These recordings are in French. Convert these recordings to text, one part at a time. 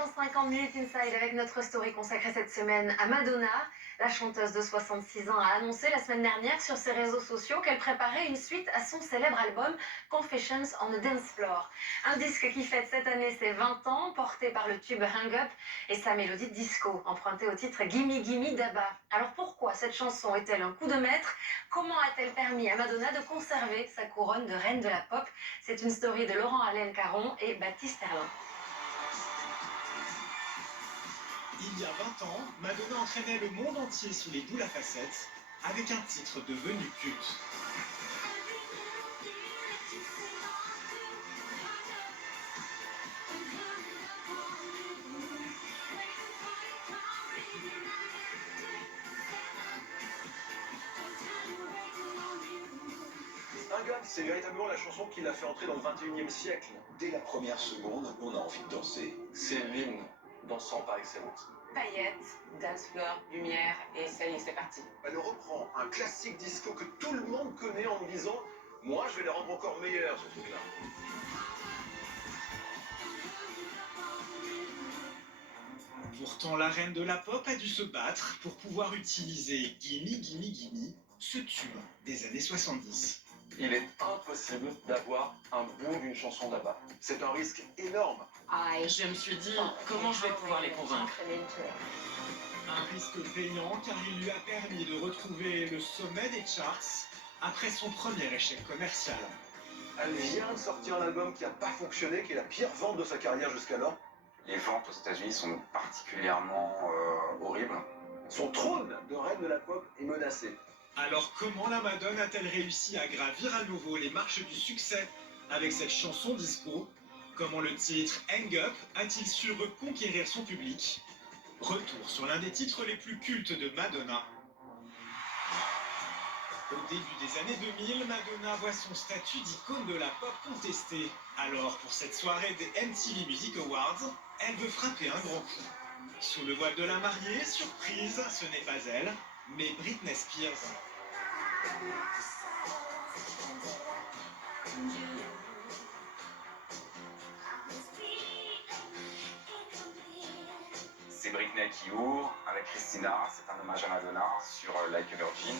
dans 50 minutes Inside avec notre story consacrée cette semaine à Madonna. La chanteuse de 66 ans a annoncé la semaine dernière sur ses réseaux sociaux qu'elle préparait une suite à son célèbre album Confessions on a Dance Floor. Un disque qui fête cette année ses 20 ans, porté par le tube Hang Up et sa mélodie disco, empruntée au titre Gimme Gimme d'ABBA. Alors pourquoi cette chanson est-elle un coup de maître? Comment a-t-elle permis à Madonna de conserver sa couronne de reine de la pop? C'est une story de Laurent Alain Caron et Baptiste Herlin. Il y a 20 ans, Madonna entraînait le monde entier sous les boules à facettes avec un titre devenu culte. Hang Up, c'est véritablement la chanson qui l'a fait entrer dans le 21e siècle. Dès la première seconde, on a envie de danser. C'est l'hymne dansant par excellence. Paillettes, dance floor, lumière, et ça y est, c'est parti. Elle reprend un classique disco que tout le monde connaît en nous disant « Moi, je vais les rendre encore meilleurs, ce truc-là ». Pourtant, la reine de la pop a dû se battre pour pouvoir utiliser Gimme Gimme Gimme, ce tube des années 70. Il est impossible d'avoir un bout d'une chanson d'ABBA. C'est un risque énorme. Et je me suis dit, comment je vais pouvoir les convaincre? Un risque payant car il lui a permis de retrouver le sommet des charts après son premier échec commercial. Elle vient de sortir un album qui n'a pas fonctionné, qui est la pire vente de sa carrière jusqu'alors. Les ventes aux États-Unis sont particulièrement horribles. Son trône de reine de la pop est menacé. Alors comment la Madone a-t-elle réussi à gravir à nouveau les marches du succès avec cette chanson disco? Comment le titre Hang Up a-t-il su reconquérir son public? Retour sur l'un des titres les plus cultes de Madonna. Au début des années 2000, Madonna voit son statut d'icône de la pop contesté. Alors, pour cette soirée des MTV Music Awards, elle veut frapper un grand coup. Sous le voile de la mariée, surprise, ce n'est pas elle, mais Britney Spears. C'est Britney qui ouvre avec Christina, c'est un hommage à Madonna sur Like a Virgin.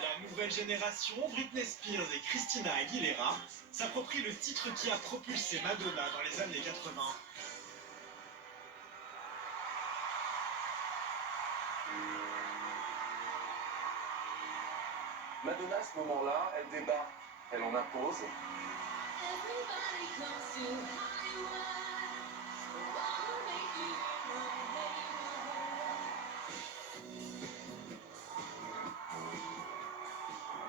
La nouvelle génération, Britney Spears et Christina Aguilera, s'approprient le titre qui a propulsé Madonna dans les années 80. Madonna, à ce moment-là, elle débat, elle en impose.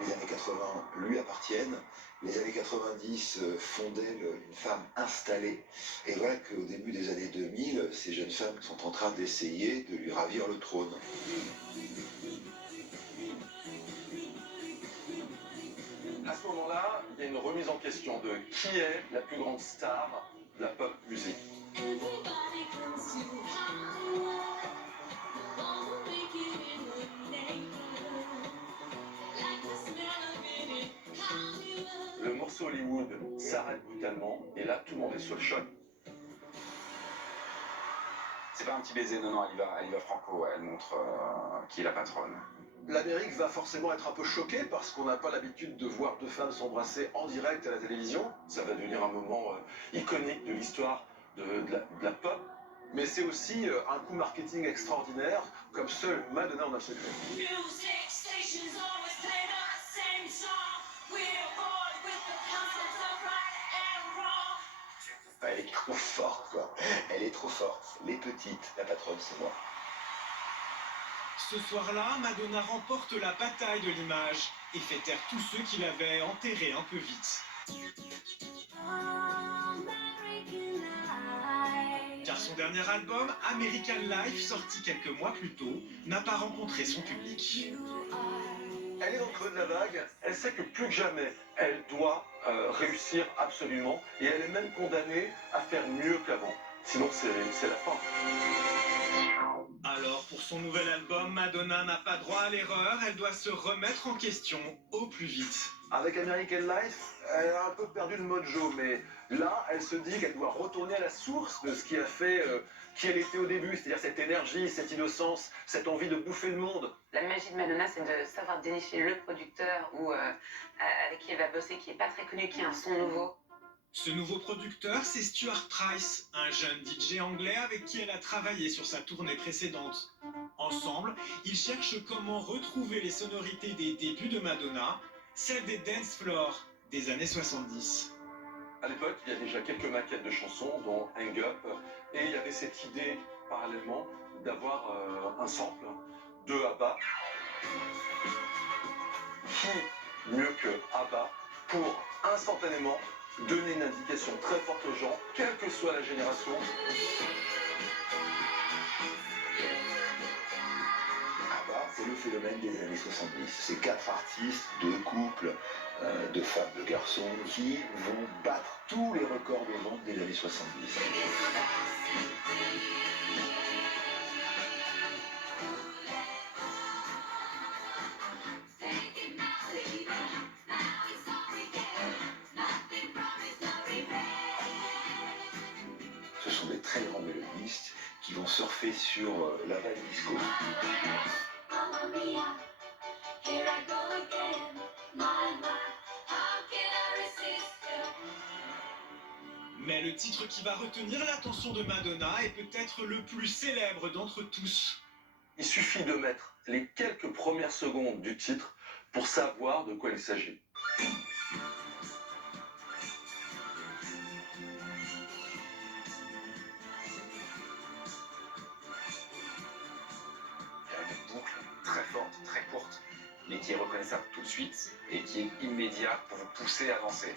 Les années 80 lui appartiennent. Les années 90 font d'elle une femme installée. Et voilà qu'au début des années 2000, ces jeunes femmes sont en train d'essayer de lui ravir le trône. À ce moment-là, il y a une remise en question de qui est la plus grande star de la pop musique. Le morceau Hollywood s'arrête brutalement et là tout le monde est sur le choc. C'est pas un petit baiser, non, elle y va franco, elle montre qui est la patronne. L'Amérique va forcément être un peu choquée parce qu'on n'a pas l'habitude de voir deux femmes s'embrasser en direct à la télévision. Ça va devenir un moment iconique de l'histoire de la pop. Mais c'est aussi un coup marketing extraordinaire, comme seule Madonna en a secret. Elle est trop forte, quoi. Elle est trop forte. Les petites, la patronne, c'est moi. Ce soir-là, Madonna remporte la bataille de l'image et fait taire tous ceux qui l'avaient enterrée un peu vite. Car son dernier album, American Life, sorti quelques mois plus tôt, n'a pas rencontré son public. Elle est dans le creux de la vague, elle sait que plus que jamais, elle doit réussir absolument, et elle est même condamnée à faire mieux qu'avant. Sinon, c'est la fin. Alors, pour son nouvel album, Madonna n'a pas droit à l'erreur, elle doit se remettre en question au plus vite. Avec American Life, elle a un peu perdu le mojo, mais là, elle se dit qu'elle doit retourner à la source de ce qui a fait qui elle était au début, c'est-à-dire cette énergie, cette innocence, cette envie de bouffer le monde. La magie de Madonna, c'est de savoir dénicher le producteur ou avec qui elle va bosser, qui est pas très connu, qui a un son nouveau. Ce nouveau producteur, c'est Stuart Price, un jeune DJ anglais avec qui elle a travaillé sur sa tournée précédente. Ensemble, ils cherchent comment retrouver les sonorités des débuts de Madonna, celles des dance floors des années 70. À l'époque, il y a déjà quelques maquettes de chansons, dont Hang Up, et il y avait cette idée, parallèlement, d'avoir un sample de ABBA. Qui mieux que ABBA pour instantanément donner une indication très forte aux gens, quelle que soit la génération. ABBA, c'est le phénomène des années 70. C'est 4 artistes, 2 couples, de femmes, de garçons, qui vont battre tous les records de vente des années 70. Ce sont des très grands mélodistes qui vont surfer sur la vague disco. Mais le titre qui va retenir l'attention de Madonna est peut-être le plus célèbre d'entre tous. Il suffit de mettre les quelques premières secondes du titre pour savoir de quoi il s'agit. Il y a une boucle très forte, très courte, mais qui est reconnaissable tout de suite et qui est immédiate pour vous pousser à danser.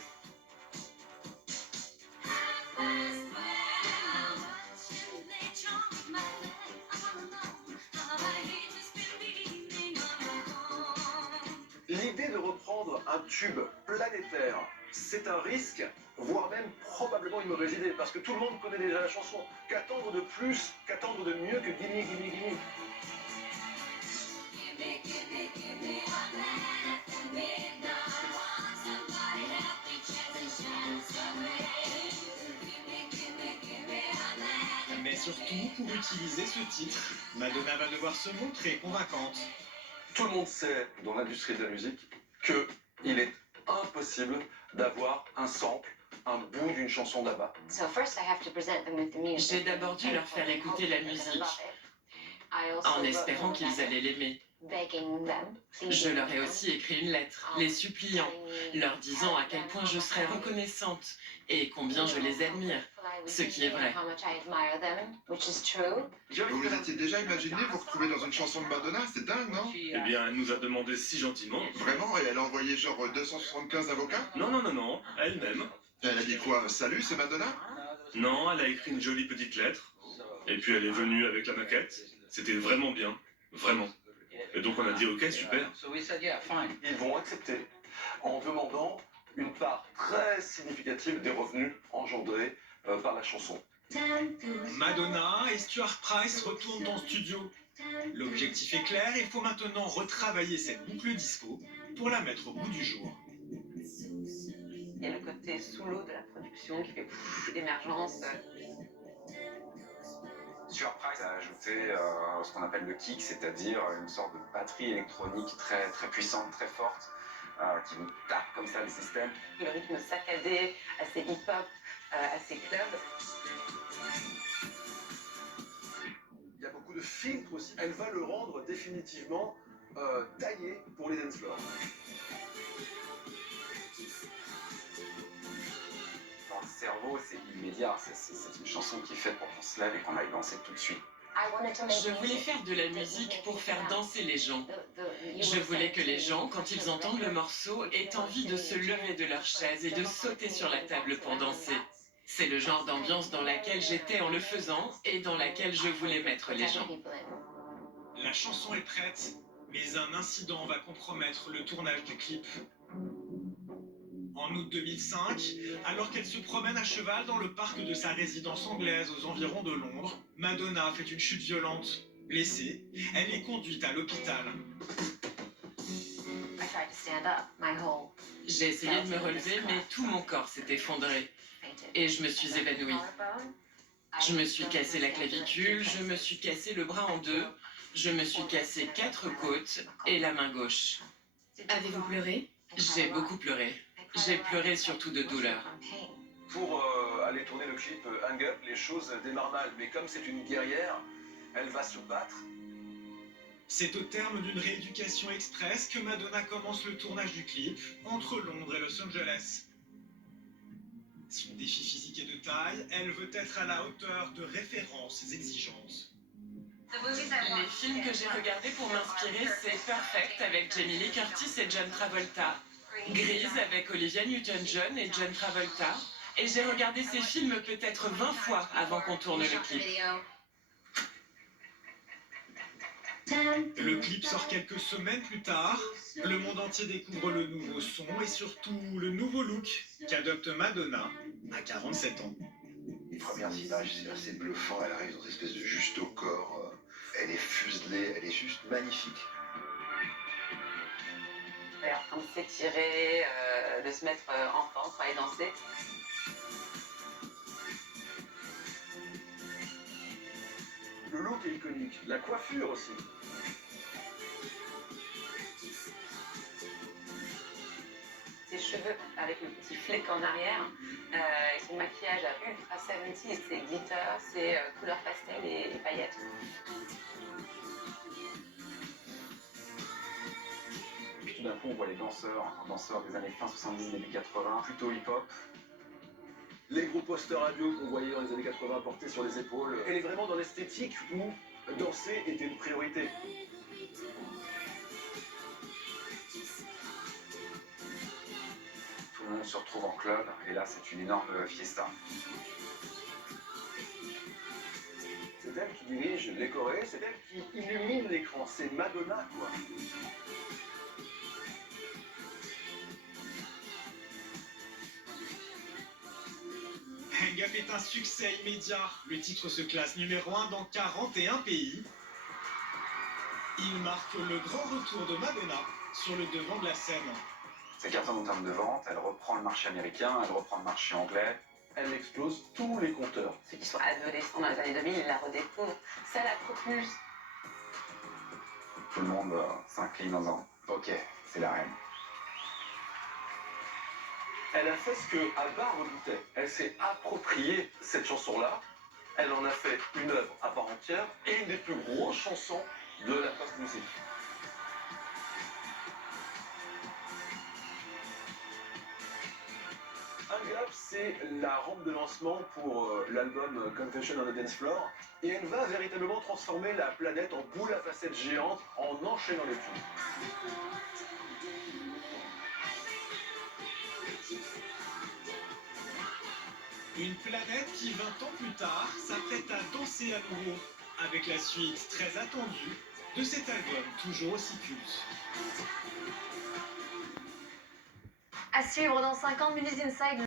L'idée de reprendre un tube planétaire, c'est un risque, voire même probablement une mauvaise idée, parce que tout le monde connaît déjà la chanson. Qu'attendre de plus, qu'attendre de mieux que Gimme, Gimme, Gimme. Mais surtout, pour utiliser ce titre, Madonna va devoir se montrer convaincante. Tout le monde sait dans l'industrie de la musique qu'il est impossible d'avoir un sample, un bout d'une chanson d'ABBA. J'ai d'abord dû leur faire écouter la musique, en espérant qu'ils allaient l'aimer. Je leur ai aussi écrit une lettre, les suppliant, leur disant à quel point je serais reconnaissante et combien je les admire, ce qui est vrai. Vous vous étiez déjà imaginé vous retrouver dans une chanson de Madonna? C'est dingue, non? Eh bien, elle nous a demandé si gentiment. Vraiment? Et elle a envoyé genre 275 avocats? Non, elle-même. Elle a dit quoi? Salut, c'est Madonna? Non, elle a écrit une jolie petite lettre. Et puis elle est venue avec la maquette. C'était vraiment bien. Vraiment. Et donc on a dit ok, super. Ils vont accepter en demandant une part très significative des revenus engendrés par la chanson. Madonna et Stuart Price retournent en studio. L'objectif est clair, il faut maintenant retravailler cette boucle disco pour la mettre au goût du jour. Il y a le côté sous l'eau de la production qui fait émergence. Stuart Price a ajouté ce qu'on appelle le kick, c'est-à-dire une sorte de batterie électronique très, très puissante, très forte, qui nous tape comme ça le système. Le rythme saccadé, assez hip-hop, assez club. Il y a beaucoup de filtres aussi. Elle va le rendre définitivement taillé pour les dance floors. Dans le cerveau, c'est immédiat. C'est une chanson qui est faite pour qu'on se lève et qu'on aille danser tout de suite. Je voulais faire de la musique pour faire danser les gens. Je voulais que les gens, quand ils entendent le morceau, aient envie de se lever de leur chaise et de sauter sur la table pour danser. C'est le genre d'ambiance dans laquelle j'étais en le faisant et dans laquelle je voulais mettre les gens. La chanson est prête, mais un incident va compromettre le tournage du clip. En août 2005, alors qu'elle se promène à cheval dans le parc de sa résidence anglaise aux environs de Londres, Madonna fait une chute violente. Blessée, elle est conduite à l'hôpital. J'ai essayé de me relever, mais tout mon corps s'est effondré et je me suis évanouie. Je me suis cassé la clavicule, je me suis cassé le bras en deux, je me suis cassé 4 côtes et la main gauche. Avez-vous pleuré? J'ai beaucoup pleuré. J'ai pleuré surtout de douleur. Pour aller tourner le clip Hang Up, les choses démarrent mal. Mais comme c'est une guerrière, elle va se battre. C'est au terme d'une rééducation express que Madonna commence le tournage du clip entre Londres et Los Angeles. Son défi physique est de taille, elle veut être à la hauteur de références exigeantes. Les films que j'ai regardés pour m'inspirer, c'est Perfect avec Jamie Lee Curtis et John Travolta, Grease avec Olivia Newton-John et John Travolta, et j'ai regardé ces films peut-être 20 fois avant qu'on tourne le clip. Le clip sort quelques semaines plus tard. Le monde entier découvre le nouveau son et surtout le nouveau look qu'adopte Madonna à 47 ans. Les premières images, c'est assez bluffant. Elle arrive dans une espèce de juste au corps. Elle est fuselée, elle est juste magnifique. Elle est en train de s'étirer, de se mettre en forme pour aller danser. Le look est iconique, la coiffure aussi. Ses cheveux avec le petit fleck en arrière, et son maquillage à ultra 70s, c'est glitter, c'est couleur pastel et paillettes. Puis tout d'un coup, on voit les danseurs des années fin 70, début 80, plutôt hip-hop. Les gros posters radio qu'on voyait dans les années 80 portés sur les épaules. Elle est vraiment dans l'esthétique où danser était une priorité. Tout le monde se retrouve en club, et là, c'est une énorme fiesta. C'est elle qui dirige les chorés, c'est elle qui illumine l'écran. C'est Madonna, quoi. Hang Up est un succès immédiat. Le titre se classe numéro 1 dans 41 pays. Il marque le grand retour de Madonna sur le devant de la scène. Ça cartonne en termes de vente, elle reprend le marché américain, elle reprend le marché anglais. Elle explose tous les compteurs. Ceux qui sont adolescents dans les années 2000, ils la redécouvrent. Ça la propulse. Tout le monde s'incline en disant « Ok, c'est la reine ». Elle a fait ce que Abba redoutait. Elle s'est appropriée cette chanson-là. Elle en a fait une œuvre à part entière et une des plus grosses chansons de la pop music. Hang Up, c'est la rampe de lancement pour l'album Confession on the Dance Floor. Et elle va véritablement transformer la planète en boule à facettes géante en enchaînant les tubes. Une planète qui, 20 ans plus tard, s'apprête à danser à nouveau, avec la suite très attendue de cet album toujours aussi culte. À suivre dans 50 Minutes Inside.